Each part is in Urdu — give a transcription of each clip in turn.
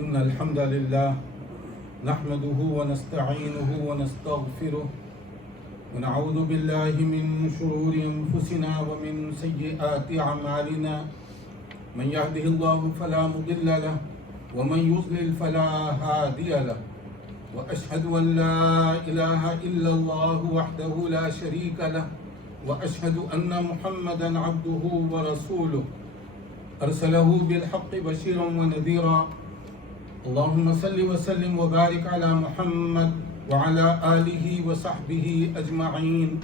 إن الحمد لله نحمده ونستعينه ونستغفره ونعوذ بالله من شرور أنفسنا ومن سيئات أعمالنا من يهده الله فلا مضل له ومن يضلل فلا هادي له وأشهد أن لا إله إلا الله وحده لا شريك له وأشهد أن محمدا عبده ورسوله أرسله بالحق بشيرا ونذيرا اللهم صل وسلم وبارك على محمد وعلى آله وصحبه أجمعين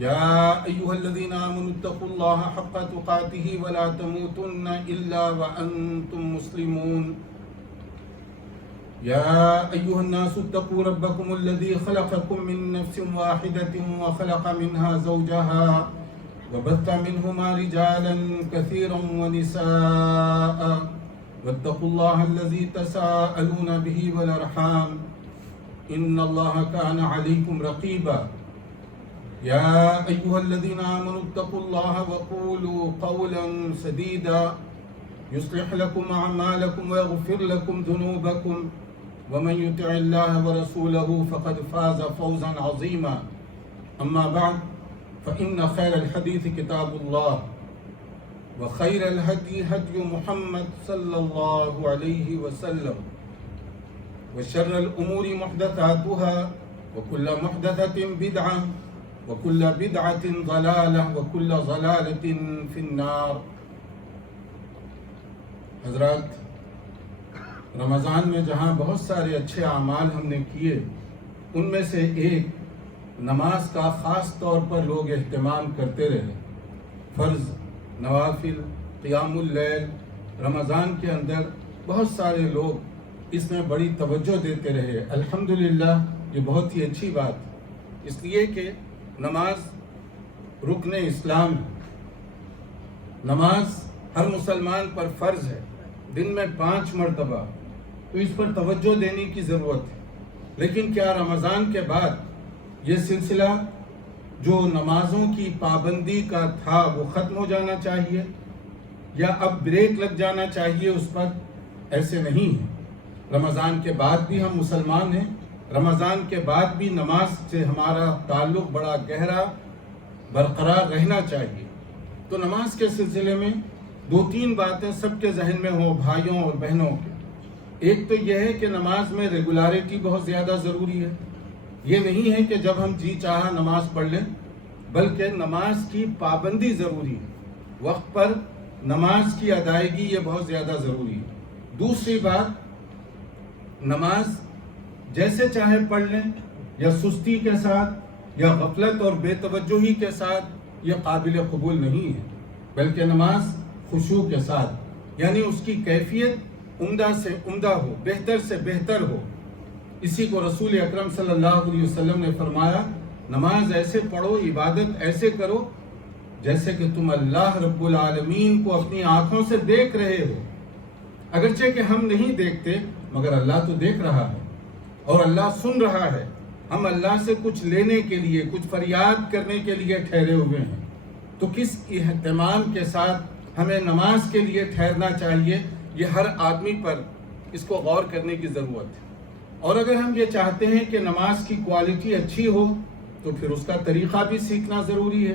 يا أيها الذين آمنوا اتقوا الله حق تقاته ولا تموتن إلا وأنتم مسلمون يا أيها الناس اتقوا ربكم الذي خلقكم من نفس واحدة وخلق منها زوجها وبث منهما رجالا كثيرا ونساء واتقوا الله الذي تساءلون به والأرحام إن الله كان عليكم رقيبا يا أيها الذين آمنوا اتقوا الله وقولوا قولا سديدا يصلح لكم أعمالكم ويغفر لكم ذنوبكم ومن يطع الله ورسوله فقد فاز فوزا عظيما أما بعد فإن خير الحديث كتاب الله وخير الهدي هدي محمد صلى الله عليه وسلم وشر الأمور محدثاتها وكل محدثة بدعة وكل بدعة ضلالة وكل ضلالة في النار. حضرات، رمضان میں جہاں بہت سارے اچھے اعمال ہم نے کیے، ان میں سے ایک نماز کا خاص طور پر لوگ اہتمام کرتے رہے. فرض، نوافل، قیام اللیل، رمضان کے اندر بہت سارے لوگ اس میں بڑی توجہ دیتے رہے. الحمدللہ، یہ بہت ہی اچھی بات ہے، اس لیے کہ نماز رکن اسلام ہے. نماز ہر مسلمان پر فرض ہے، دن میں 5 مرتبہ، تو اس پر توجہ دینے کی ضرورت ہے. لیکن کیا رمضان کے بعد یہ سلسلہ جو نمازوں کی پابندی کا تھا وہ ختم ہو جانا چاہیے یا اب بریک لگ جانا چاہیے اس پر؟ ایسے نہیں ہے. رمضان کے بعد بھی ہم مسلمان ہیں، رمضان کے بعد بھی نماز سے ہمارا تعلق بڑا گہرا برقرار رہنا چاہیے. تو نماز کے سلسلے میں 2-3 باتیں سب کے ذہن میں ہوں، بھائیوں اور بہنوں کے. ایک تو یہ ہے کہ نماز میں ریگولیرٹی بہت زیادہ ضروری ہے. یہ نہیں ہے کہ جب ہم جی چاہا نماز پڑھ لیں، بلکہ نماز کی پابندی ضروری ہے. وقت پر نماز کی ادائیگی یہ بہت زیادہ ضروری ہے. دوسری بات، نماز جیسے چاہے پڑھ لیں، یا سستی کے ساتھ یا غفلت اور بے توجہی کے ساتھ، یہ قابل قبول نہیں ہے. بلکہ نماز خشوع کے ساتھ، یعنی اس کی کیفیت عمدہ سے عمدہ ہو، بہتر سے بہتر ہو. اسی کو رسول اکرم صلی اللہ علیہ وسلم نے فرمایا، نماز ایسے پڑھو، عبادت ایسے کرو جیسے کہ تم اللہ رب العالمین کو اپنی آنکھوں سے دیکھ رہے ہو. اگرچہ کہ ہم نہیں دیکھتے، مگر اللہ تو دیکھ رہا ہے اور اللہ سن رہا ہے. ہم اللہ سے کچھ لینے کے لیے، کچھ فریاد کرنے کے لیے ٹھہرے ہوئے ہیں. تو کس اہتمام کے ساتھ ہمیں نماز کے لیے ٹھہرنا چاہیے، یہ ہر آدمی پر اس کو غور کرنے کی ضرورت ہے. اور اگر ہم یہ چاہتے ہیں کہ نماز کی کوالٹی اچھی ہو، تو پھر اس کا طریقہ بھی سیکھنا ضروری ہے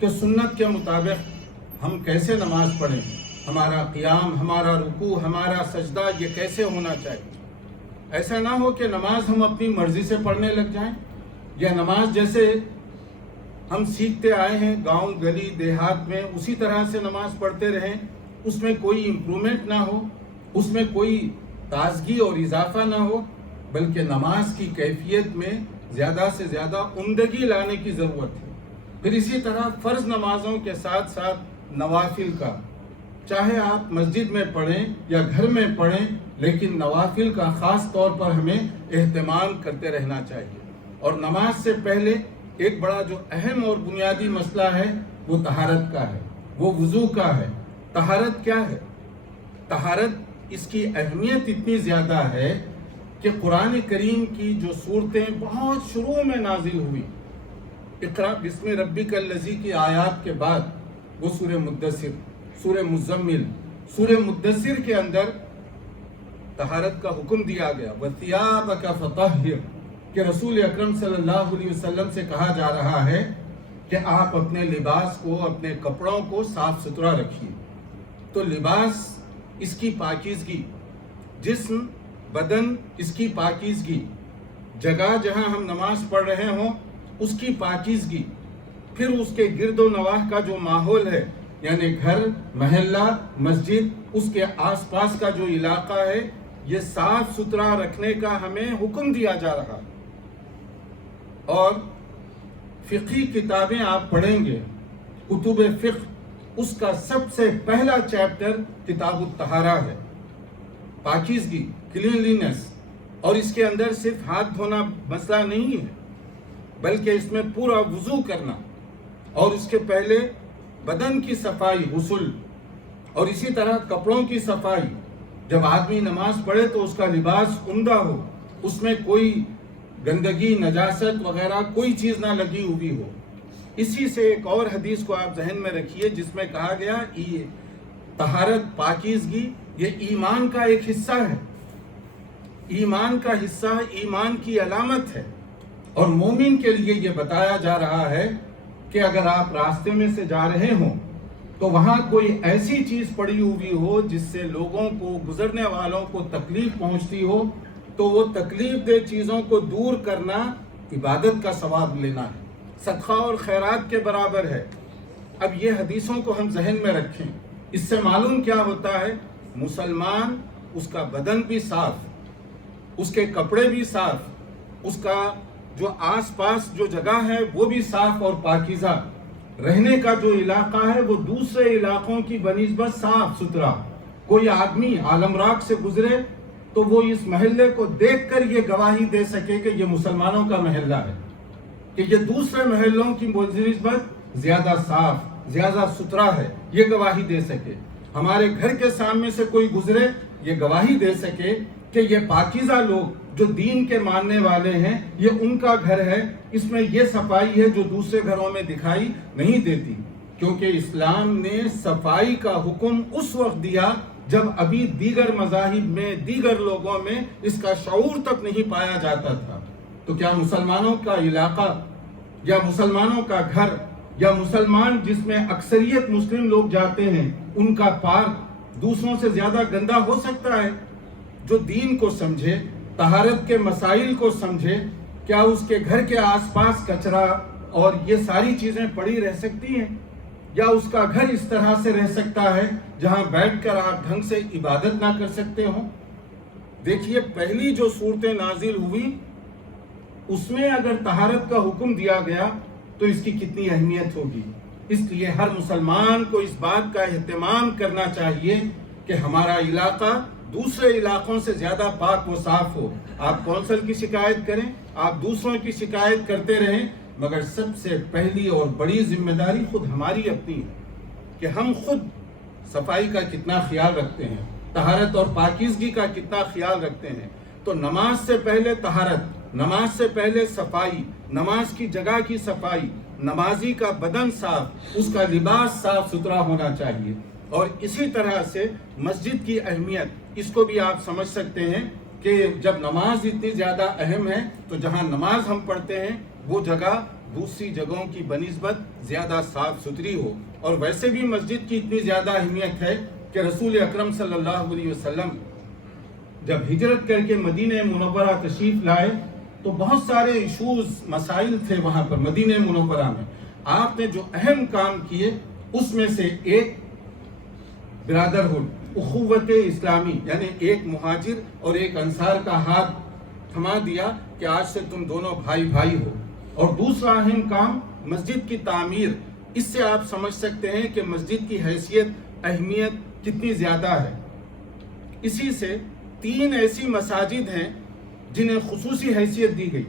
کہ سنت کے مطابق ہم کیسے نماز پڑھیں. ہمارا قیام، ہمارا رکوع، ہمارا سجدہ یہ کیسے ہونا چاہیے. ایسا نہ ہو کہ نماز ہم اپنی مرضی سے پڑھنے لگ جائیں، یا نماز جیسے ہم سیکھتے آئے ہیں گاؤں گلی دیہات میں اسی طرح سے نماز پڑھتے رہیں، اس میں کوئی امپرومنٹ نہ ہو، اس میں کوئی تازگی اور اضافہ نہ ہو. بلکہ نماز کی کیفیت میں زیادہ سے زیادہ عمدگی لانے کی ضرورت ہے. پھر اسی طرح فرض نمازوں کے ساتھ ساتھ نوافل کا، چاہے آپ مسجد میں پڑھیں یا گھر میں پڑھیں، لیکن نوافل کا خاص طور پر ہمیں اہتمام کرتے رہنا چاہیے. اور نماز سے پہلے ایک بڑا جو اہم اور بنیادی مسئلہ ہے وہ طہارت کا ہے، وہ وضو کا ہے. طہارت کیا ہے؟ طہارت، اس کی اہمیت اتنی زیادہ ہے کہ قرآن کریم کی جو صورتیں بہت شروع میں نازل ہوئی، اقرا بسم ربک الذی کی آیات کے بعد وہ سورہ مدثر، سورہ مزمل، سورہ مدثر کے اندر طہارت کا حکم دیا گیا، وَثِيَابَكَ فَطَهِّرْ، کہ رسول اکرم صلی اللہ علیہ وسلم سے کہا جا رہا ہے کہ آپ اپنے لباس کو، اپنے کپڑوں کو صاف ستھرا رکھیے۔ تو لباس اس کی پاکیزگی، جسم بدن اس کی پاکیزگی، جگہ جہاں ہم نماز پڑھ رہے ہوں اس کی پاکیزگی، پھر اس کے گرد و نواح کا جو ماحول ہے، یعنی گھر، محلہ، مسجد، اس کے آس پاس کا جو علاقہ ہے، یہ صاف ستھرا رکھنے کا ہمیں حکم دیا جا رہا ہے۔ اور فقہی کتابیں آپ پڑھیں گے، کتب فقہ، اس کا سب سے پہلا چیپٹر کتاب الطہارہ ہے، پاکیزگی، کلینلینس۔ اور اس کے اندر صرف ہاتھ دھونا مسئلہ نہیں ہے، بلکہ اس میں پورا وضو کرنا، اور اس کے پہلے بدن کی صفائی، غسل، اور اسی طرح کپڑوں کی صفائی۔ جب آدمی نماز پڑھے تو اس کا لباس عمدہ ہو، اس میں کوئی گندگی، نجاست وغیرہ کوئی چیز نہ لگی ہوئی ہو۔ اسی سے ایک اور حدیث کو آپ ذہن میں رکھیے جس میں کہا گیا طہارت، پاکیزگی یہ ایمان کا ایک حصہ ہے، ایمان کا حصہ، ایمان کی علامت ہے۔ اور مومن کے لیے یہ بتایا جا رہا ہے کہ اگر آپ راستے میں سے جا رہے ہوں تو وہاں کوئی ایسی چیز پڑی ہوئی ہو جس سے لوگوں کو، گزرنے والوں کو تکلیف پہنچتی ہو، تو وہ تکلیف دہ چیزوں کو دور کرنا عبادت کا ثواب لینا ہے، صدقہ اور خیرات کے برابر ہے۔ اب یہ حدیثوں کو ہم ذہن میں رکھیں، اس سے معلوم کیا ہوتا ہے؟ مسلمان، اس کا بدن بھی صاف، اس کے کپڑے بھی صاف، اس کا جو آس پاس جو جگہ ہے وہ بھی صاف اور پاکیزہ، رہنے کا جو علاقہ ہے وہ دوسرے علاقوں کی بنسبت صاف ستھرا۔ کوئی آدمی عالم راک سے گزرے تو وہ اس محلے کو دیکھ کر یہ گواہی دے سکے کہ یہ مسلمانوں کا محلہ ہے، کہ یہ دوسرے محلوں کی بنسبت زیادہ صاف، زیادہ ستھرا ہے، یہ گواہی دے سکے۔ ہمارے گھر کے سامنے سے کوئی گزرے، یہ گواہی دے سکے کہ یہ پاکیزہ لوگ جو دین کے ماننے والے ہیں، یہ ان کا گھر ہے، اس میں یہ صفائی ہے جو دوسرے گھروں میں دکھائی نہیں دیتی۔ کیونکہ اسلام نے صفائی کا حکم اس وقت دیا جب ابھی دیگر مذاہب میں، دیگر لوگوں میں اس کا شعور تک نہیں پایا جاتا تھا۔ تو کیا مسلمانوں کا علاقہ یا مسلمانوں کا گھر یا مسلمان جس میں اکثریت مسلم لوگ جاتے ہیں، ان کا پارک دوسروں سے زیادہ گندا ہو سکتا ہے؟ جو دین کو سمجھے، طہارت کے مسائل کو سمجھے، کیا اس کے گھر کے آس پاس کچرا اور یہ ساری چیزیں پڑی رہ سکتی ہیں؟ یا اس کا گھر اس طرح سے رہ سکتا ہے جہاں بیٹھ کر آپ ڈھنگ سے عبادت نہ کر سکتے ہوں؟ دیکھیے، پہلی جو صورتیں نازل ہوئی اس میں اگر طہارت کا حکم دیا گیا تو اس کی کتنی اہمیت ہوگی۔ اس لیے ہر مسلمان کو اس بات کا اہتمام کرنا چاہیے کہ ہمارا علاقہ دوسرے علاقوں سے زیادہ پاک و صاف ہو۔ آپ کونسل کی شکایت کریں، آپ دوسروں کی شکایت کرتے رہیں، مگر سب سے پہلی اور بڑی ذمہ داری خود ہماری اپنی ہے کہ ہم خود صفائی کا کتنا خیال رکھتے ہیں، طہارت اور پاکیزگی کا کتنا خیال رکھتے ہیں۔ تو نماز سے پہلے طہارت، نماز سے پہلے صفائی، نماز کی جگہ کی صفائی، نمازی کا بدن صاف، اس کا لباس صاف ستھرا ہونا چاہیے۔ اور اسی طرح سے مسجد کی اہمیت، اس کو بھی آپ سمجھ سکتے ہیں کہ جب نماز اتنی زیادہ اہم ہے تو جہاں نماز ہم پڑھتے ہیں وہ جگہ دوسری جگہوں کی بنسبت زیادہ صاف ستھری ہو۔ اور ویسے بھی مسجد کی اتنی زیادہ اہمیت ہے کہ رسول اکرم صلی اللہ علیہ وسلم جب ہجرت کر کے مدینہ منورہ تشریف لائے تو بہت سارے ایشوز، مسائل تھے وہاں پر مدینہ منورہ میں۔ آپ نے جو اہم کام کیے اس میں سے ایک برادرہڈ، اخوت اسلامی، یعنی ایک مہاجر اور ایک انصار کا ہاتھ تھما دیا کہ آج سے تم دونوں بھائی بھائی ہو۔ اور دوسرا اہم کام مسجد کی تعمیر۔ اس سے آپ سمجھ سکتے ہیں کہ مسجد کی حیثیت، اہمیت کتنی زیادہ ہے۔ اسی سے 3 ایسی مساجد ہیں جنہیں خصوصی حیثیت دی گئی،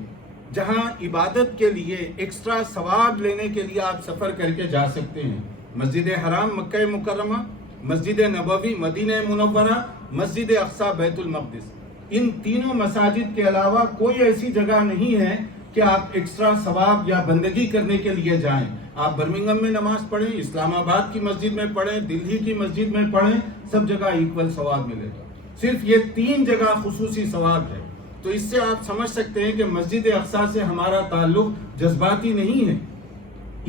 جہاں عبادت کے لیے ایکسٹرا ثواب لینے کے لیے آپ سفر کر کے جا سکتے ہیں۔ مسجد حرام مکہ مکرمہ، مسجد نبوی مدینہ منورہ، مسجد اقصی بیت المقدس۔ ان تینوں مساجد کے علاوہ کوئی ایسی جگہ نہیں ہے کہ آپ ایکسٹرا ثواب یا بندگی کرنے کے لیے جائیں۔ آپ برمنگھم میں نماز پڑھیں، اسلام آباد کی مسجد میں پڑھیں، دلی کی مسجد میں پڑھیں، سب جگہ ایکول ثواب ملے گا۔ صرف یہ 3 جگہ خصوصی ثواب ہے. تو اس سے آپ سمجھ سکتے ہیں کہ مسجد اقصیٰ سے ہمارا تعلق جذباتی نہیں ہے،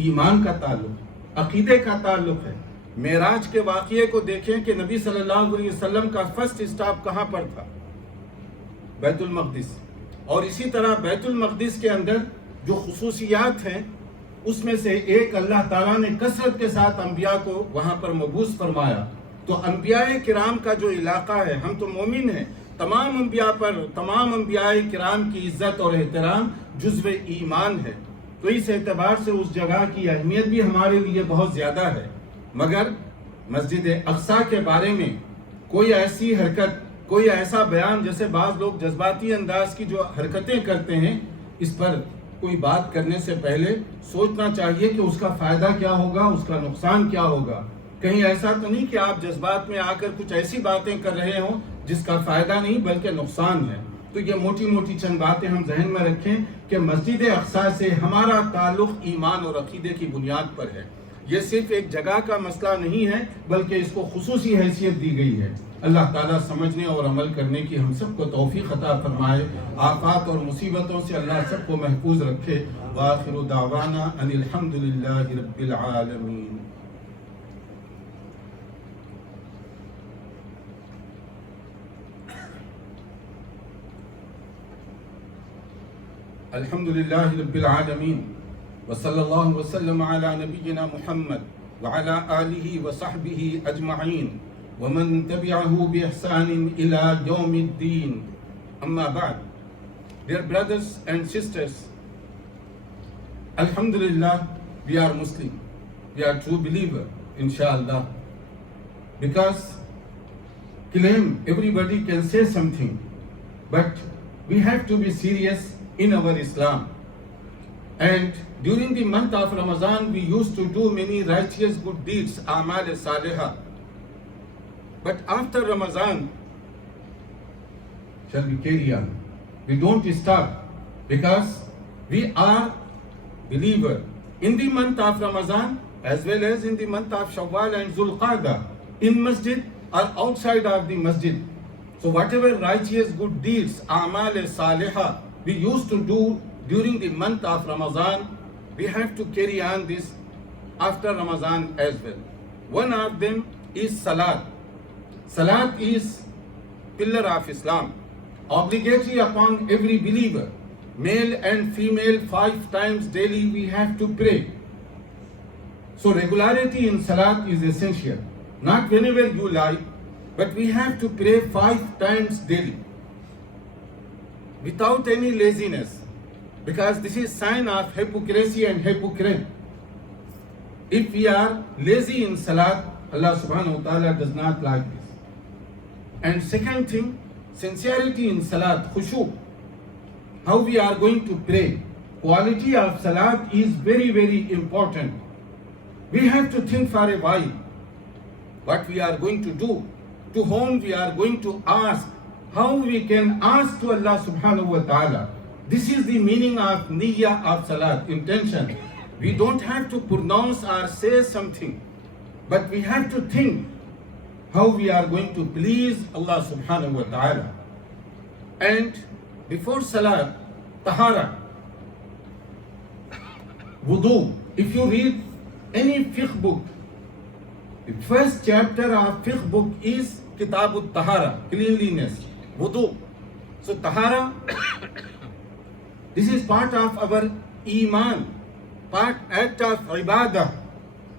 ایمان کا تعلق، عقیدے کا تعلق ہے. معراج کے واقعے کو دیکھیں کہ نبی صلی اللہ علیہ وسلم کا فرسٹ اسٹاپ کہاں پر تھا؟ بیت المقدس. اور اسی طرح بیت المقدس کے اندر جو خصوصیات ہیں اس میں سے ایک، اللہ تعالیٰ نے کثرت کے ساتھ انبیاء کو وہاں پر مبعوث فرمایا. تو انبیاء کرام کا جو علاقہ ہے، ہم تو مومن ہیں، تمام انبیاء پر، تمام انبیاء کرام کی عزت اور احترام جزو ایمان ہے. تو اس اعتبار سے اس جگہ کی اہمیت بھی ہمارے لیے بہت زیادہ ہے. مگر مسجد اقصیٰ کے بارے میں کوئی ایسی حرکت، کوئی ایسا بیان، جیسے بعض لوگ جذباتی انداز کی جو حرکتیں کرتے ہیں، اس پر کوئی بات کرنے سے پہلے سوچنا چاہیے کہ اس کا فائدہ کیا ہوگا، اس کا نقصان کیا ہوگا. کہیں ایسا تو نہیں کہ آپ جذبات میں آ کر کچھ ایسی باتیں کر رہے ہوں جس کا فائدہ نہیں بلکہ نقصان ہے. تو یہ موٹی موٹی چند باتیں ہم ذہن میں رکھیں کہ مسجد اقصیٰ سے ہمارا تعلق ایمان اور عقیدے کی بنیاد پر ہے. یہ صرف ایک جگہ کا مسئلہ نہیں ہے بلکہ اس کو خصوصی حیثیت دی گئی ہے. اللہ تعالیٰ سمجھنے اور عمل کرنے کی ہم سب کو توفیق عطا فرمائے. آفات اور مصیبتوں سے اللہ سب کو محفوظ رکھے. وآخر دعوانا ان الحمد للہ رب العالمین. الحمد للہ رب العالمین وصلی اللہ وسلم علی نبینا محمد وعلی آلہ وصحبہ اجمعین ومن تبعہ بإحسان الى یوم الدین. اما بعد. Dear brothers and sisters, Alhamdulillah, we are Muslim. We are true believer, inshallah. Because claim everybody can say something, but we have to be serious in our Islam. And during the month of Ramadan, we used to do many righteous good deeds, amal salihah. But after Ramadan, shall we carry on? We don't stop, because we are believer in the month of Ramadan as well as in the month of Shawwal and Zulqa'dah, in masjid or outside of the masjid. So whatever righteous good deeds, amal salihah, we used to do during the month of Ramadan, we have to carry on this after Ramadan as well. One of them is Salat. Salat is pillar of Islam, obligatory upon every believer. Male and female 5 times daily we have to pray. So regularity in Salat is essential. Not whenever you like, but we have to pray 5 times daily, without any laziness, because this is sign of hypocrisy and hypocrite. If we are lazy in Salat, Allah subhanahu wa ta'ala does not like this. And second thing, sincerity in Salat, khushu. How we are going to pray. Quality of Salat is very, very important. We have to think for a while what we are going to do, to whom we are going to ask, how we can ask to Allah subhanahu wa ta'ala. This is the meaning of niyyah of Salat, intention. We don't have to pronounce or say something, but we have to think how we are going to please Allah subhanahu wa ta'ala. And before Salat, tahara, wudu. If you read any fiqh book, the first chapter of fiqh book is Kitabut Tahara, cleanliness, wudu. So tahara, this is part of our iman, part act of ibadah.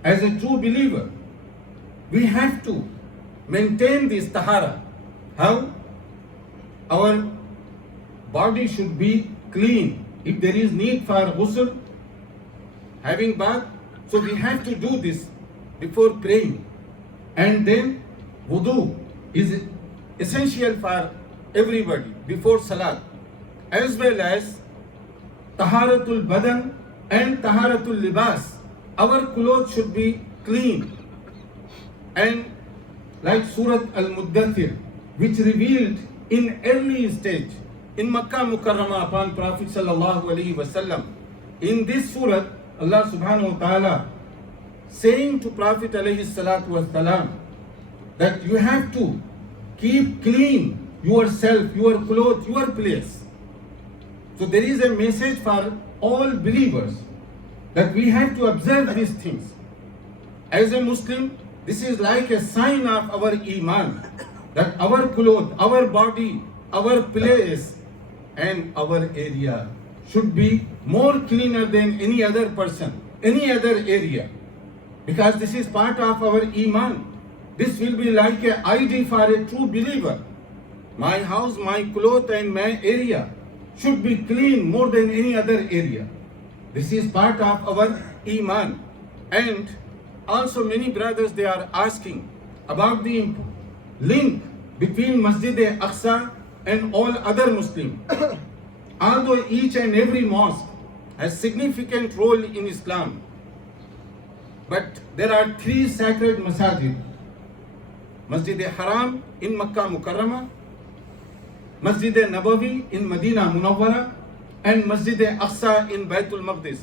As a true believer, we have to maintain this tahara. How? Our body should be clean. If there is need for ghusl, having bath, so we have to do this before praying. And then wudu is essential for everybody before salat, as well as taharatul badan and taharatul libas. Our clothes should be clean. And like Surah Al-Muddathir, which revealed in early stage in Makkah Mukarramah upon Prophet sallallahu alaihi wasallam. In this surah, Allah subhanahu wa ta'ala saying to Prophet alayhi salatu wasalam that you have to keep clean yourself, your clothes, your place. So there is a message for all believers that we have to observe these things. As a Muslim, this is like a sign of our iman, that our clothes, our body, our place and our area should be more cleaner than any other person, any other area. Because this is part of our iman. This will be like an ID for a true believer. My house, my clothes and my area should be clean more than any other area. This is part of our iman. And also many brothers, they are asking about the link between Masjid Aqsa and all other Muslims. Although each and every mosque has significant role in Islam, but there are three sacred masajid: Masjid Haram in Makkah Mukarramah, Masjid Nabawi in Medina Munawwara, and Masjid Aqsa in Baitul Maqdis.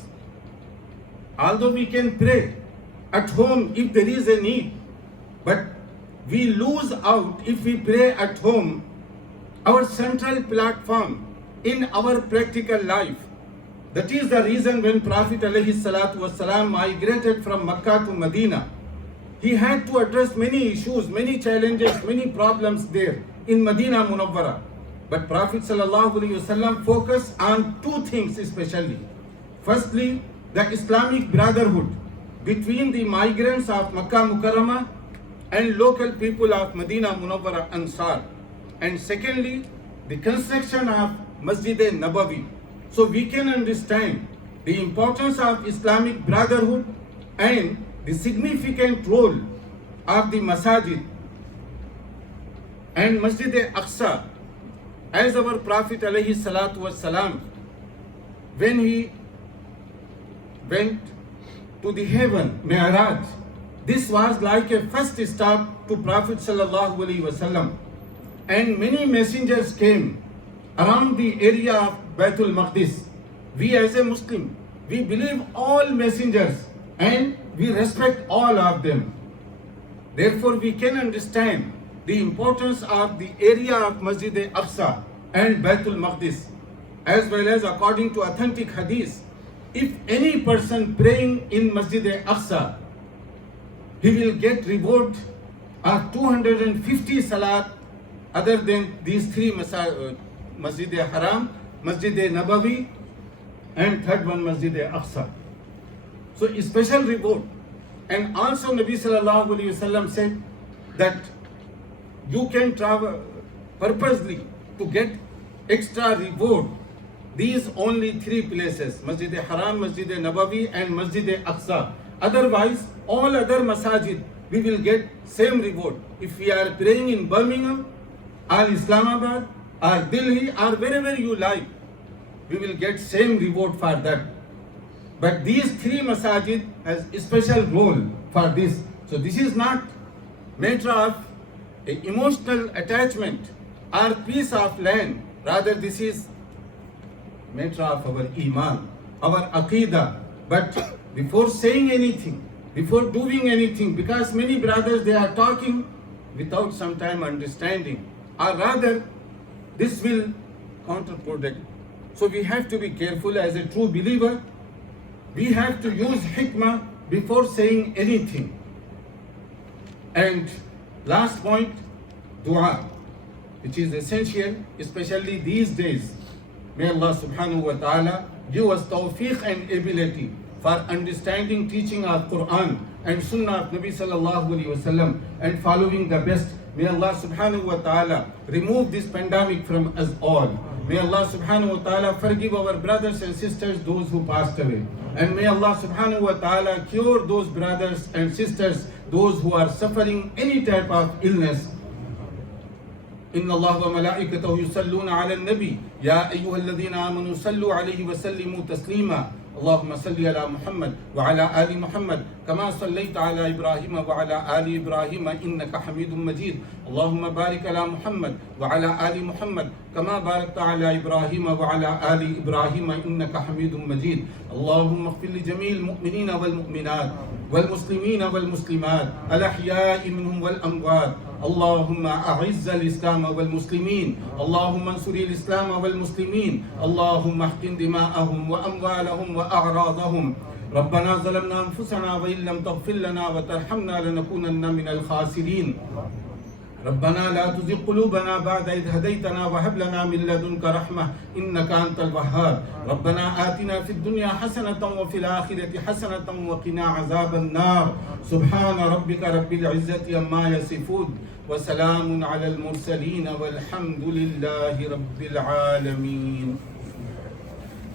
Although we can pray at home if there is a need, but we lose out if we pray at home our central platform in our practical life. That is the reason when Prophet ﷺ migrated from Makkah to Medina, he had to address many issues, many challenges, many problems there in Medina Munawwara. But Prophet ﷺ focused on two things especially. Firstly, the Islamic brotherhood between the migrants of Makkah Mukarramah and local people of Medina Munawwara Ansar. And secondly, the construction of Masjid Nabawi. So we can understand the importance of Islamic brotherhood and the significant role of the masajid. And Masjid Aqsa, as our Prophet ﷺ, when he went to the heaven, Mi'raj, this was like a first stop to Prophet ﷺ. And many messengers came around the area of Baitul Maqdis. We as a Muslim, we believe all messengers and we respect all of them. Therefore, we can understand the importance of the area of Masjid Aqsa and Baitul Maqdis, as well as according to authentic hadith, if any person praying in Masjid Aqsa, he will get reward of 250 salat other than these three Masjid Haram, Masjid Nabawi, and third one Masjid Aqsa. So a special reward. And also Nabi Sallallahu Alaihi Wasallam said that you can travel purposely to get extra reward. These only three places: Masjid Haram, Masjid Nabawi and Masjid Aqsa. Otherwise, all other masajid, we will get same reward. If we are praying in Birmingham or Islamabad or Delhi or wherever you like, we will get same reward for that. But these three masajid has a special role for this. So this is not matter of emotional attachment or piece of land. Rather, this is matter of our iman, our aqidah. But before saying anything, before doing anything, because many brothers, they are talking without sometime understanding, or rather, this will counterproduct. So we have to be careful as a true believer. We have to use hikmah before saying anything. And last point, dua, which is essential, especially these days. May Allah subhanahu wa ta'ala give us tawfiq and ability for understanding teaching of Quran and Sunnah of Nabi sallallahu alaihi wasallam and following the best. May Allah subhanahu wa ta'ala remove this pandemic from us all. May Allah subhanahu wa ta'ala forgive our brothers and sisters, those who passed away. And may Allah subhanahu wa ta'ala cure those brothers and sisters, those who are suffering any type of illness. إن الله وملائكته يصلون على النبي يا أيها الذين آمنوا صلوا عليه وسلموا تسليما اللهم صل على محمد وعلى آل محمد كما صليت على إبراهيم وعلى آل إبراهيم إنك حميد مجيد اللهم بارك على محمد وعلى آل محمد كما باركت على إبراهيم وعلى آل إبراهيم إنك حميد مجيد اللهم اغفر لجميع المؤمنين والمؤمنات والمسلمين والمسلمات الأحياء منهم والأموات. اللهم أعز الإسلام والمسلمين، اللهم انصر الإسلام والمسلمين، اللهم احقن دماءهم وأموالهم وأعراضهم. ربنا ظلمنا أنفسنا وإن لم تغفر لنا وترحمنا لنكونن من الخاسرين. ربنا لا تزغ قلوبنا بعد إذ هديتنا وهب لنا من لدنك رحمة إنك أنت الوهاب. ربنا آتنا في الدنيا حسنة وفي الآخرة حسنة وقنا عذاب النار. سبحان ربك رب العزة عما يصفون وسلام على المرسلين والحمد لله رب العالمين.